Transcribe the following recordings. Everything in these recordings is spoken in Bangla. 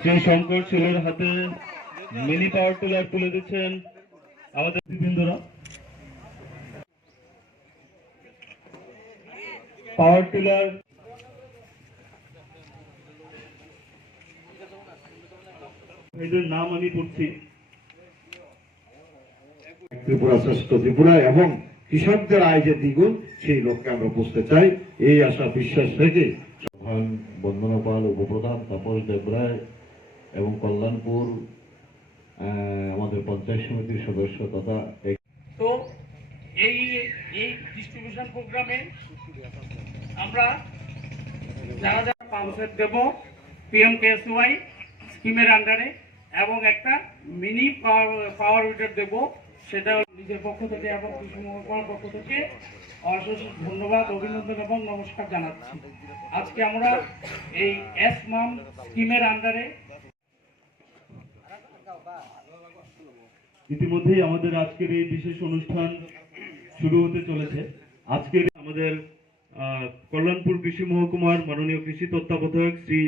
শ্রী শঙ্কর ছেলের হাতে মিনি পাওয়ার টিলার তুলে দিচ্ছেন আমাদের বৃন্দরা। পাওয়ার টিলার এদের নাম আমি পড়ছি। ত্রিপুরা শ্রেষ্ঠ ত্রিপুরা এবং কৃষকদের আয় যে দ্বিগুণ সেই লক্ষ্যে আমরা বুঝতে চাই, এই আশা বিশ্বাস রেখে বন্দনা পাল, উপপ্রধান তাপস দেবরায় এবং কল্যাণপুর আমাদের পঞ্চায়েত সমিতির সদস্য তথা তো এই ডিস্ট্রিবিউশন প্রোগ্রামে আমরা যারা যারা পাম্পসেট দেব PMKSY স্কিমের আন্ডারে এবং একটা মিনি পাওয়ার উইডার দেব, সেটা নিজের পক্ষ থেকে এবং কৃষি মহকুমার পক্ষ থেকে অশেষ ধন্যবাদ, অভিনন্দন এবং নমস্কার জানাচ্ছি। আজকে আমরা এই এসমাম স্কিমের আন্ডারে ইতিমধ্যেই আমাদের আজকের এই বিশেষ অনুষ্ঠান শুরু হতে চলেছে। আজকের আমাদের কল্যাণপুর কৃষি মহকুমার মাননীয় কৃষি তত্ত্বাবধায়ক শ্রী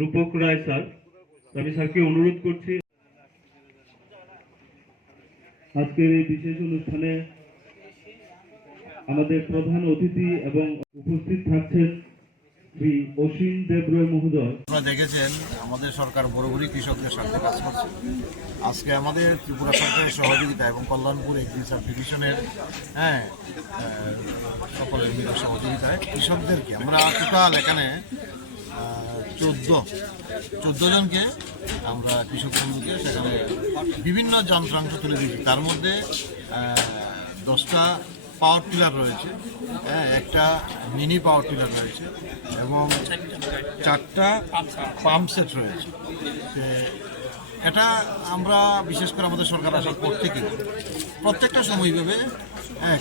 রূপক রায় স্যার, আমি স্যারকে অনুরোধ করছি আজকের এই বিশেষ অনুষ্ঠানে আমাদের প্রধান অতিথি এবং উপস্থিত থাকছেন শ্রী অসীম দেবরয় মহোদয়। আপনারা দেখেছেন আমাদের সরকার বরাবরই কৃষকদের স্বার্থে কাজ করছে। আজকে আমাদের ত্রিপুরা সরকারের সহযোগিতা এবং কল্যাণপুর এগ্রিকালচার ডিভিশনের সকলের মিলে সহযোগিতায় কৃষকদেরকে আমরা টোটাল এখানে 14 জনকে আমরা কৃষক বন্ধুকে সেখানে বিভিন্ন যন্ত্রাংশ তুলে দিয়েছি। তার মধ্যে 10টা পাওয়ার টিলার রয়েছে, একটা মিনি পাওয়ার টিলার রয়েছে এবং 4টা পাম্প সেট রয়েছে। এটা আমরা বিশেষ করে আমাদের সরকার আসার পর থেকে প্রত্যেকটা সময় ভেবে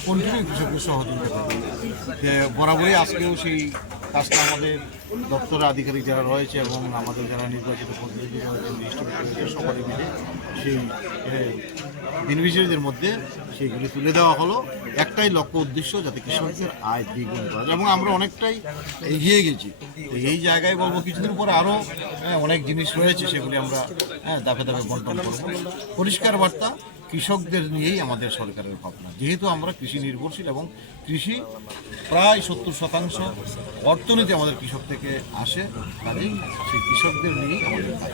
কন্টিনিউ কৃষকদের সহযোগিতা করবে। বরাবরই আজকেও সেই কাজটা আমাদের দপ্তরের আধিকারিক যারা রয়েছে এবং আমাদের যারা নির্বাচিত প্রতিনিধি রয়েছেন, ডিস্ট্রিক্ট সকলে মিলে সেই বেনিফিশিয়ারিদের মধ্যে সেইগুলি তুলে দেওয়া হলো। একটাই লক্ষ্য উদ্দেশ্য, যাতে কৃষকদের আয় দ্বিগুণ করা যায় এবং আমরা অনেকটাই এগিয়ে গেছি। এই জায়গায় বলবো কিছুদিন পরে আরও অনেক জিনিস রয়েছে, সেগুলি আমরা ধাপে ধাপে বন্টন করব। পরিষ্কার বার্তা, কৃষকদের নিয়েই আমাদের সরকারের ভাবনা। যেহেতু আমরা কৃষি নির্ভরশীল এবং কৃষি প্রায় 70% অর্থনীতি আমাদের কৃষক থেকে আসে, কাজেই সেই কৃষকদের নিয়েই আমাদের কাজ।